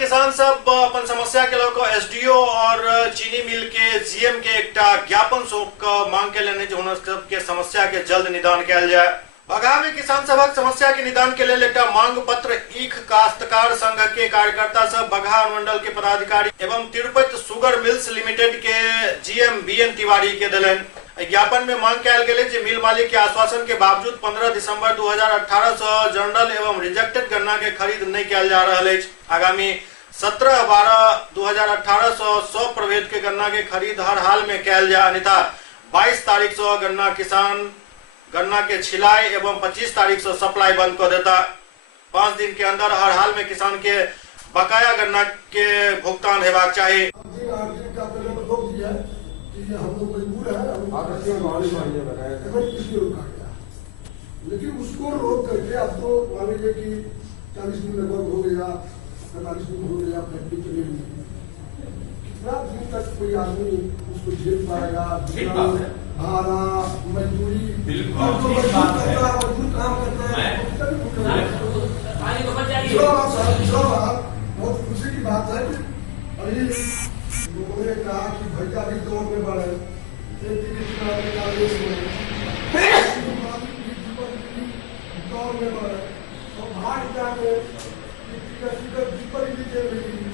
किसान सब अपन समस्या के लोग एसडीओ और चीनी मिल के जीएम के एक ज्ञापन सौंप मांग के लेने के समस्या के जल्द निदान किया जाए। बगहा में किसान सभक समस्या के निदान के लिए एक मांग पत्र ईख काश्तकार संघ के कार्यकर्ता सब बगहा अनुमंडल के पदाधिकारी एवं तिरुपति शुगर मिल्स लिमिटेड के जीएम बीएन तिवारी के दिलन। ज्ञापन में मांग किया गया कि मिल मालिक के आश्वासन के बावजूद 15 दिसंबर 2018 से जनरल एवं रिजेक्टेड गन्ना के खरीद नहीं किया जा रहा है। आगामी 17/12/2018 से 100 प्रभेद के गन्ना के खरीद हर हाल में किया जाए, अन्यथा 22 तारीख से गन्ना किसान गन्ना के छिलाई एवं 25 तारीख से सप्लाई बंद कर देता। 5 दिन के अंदर हर हाल में किसान के बकाया गन्ना के भुगतान हेबाक चाहिए। लेकिन उसको रोक करके अब तो मान लीजिए कि 40 दिन लगभग हो गया, 45 दिन हो गया, फैक्ट्री चली हुई। कितना दिन तक कोई आदमी उसको झेल पाएगा? भाड़ा, मजदूरी, मजदूर काम करता है। बहुत खुशी की बात है कि अभी लोगों ने कहा कि भैया भी दौड़ में बढ़े, दौड़ में बढ़े और भाग जाके दीपक भी चल रही है।